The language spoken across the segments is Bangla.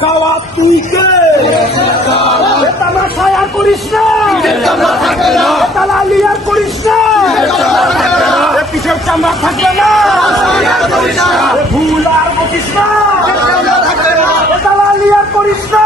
খাওয়া তুই কে করিস না। করিস না। পিছের চামড়া থাকবে না। ভুল আর বকিস না। করিস না।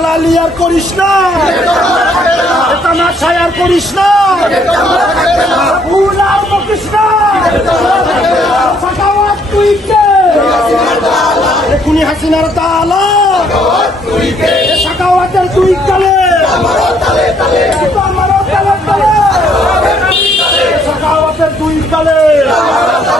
দালালি আর করিস না। এটা তামাশায় আর করিস না। ভুল আর বকিস না। এখনই হাসিনার দালা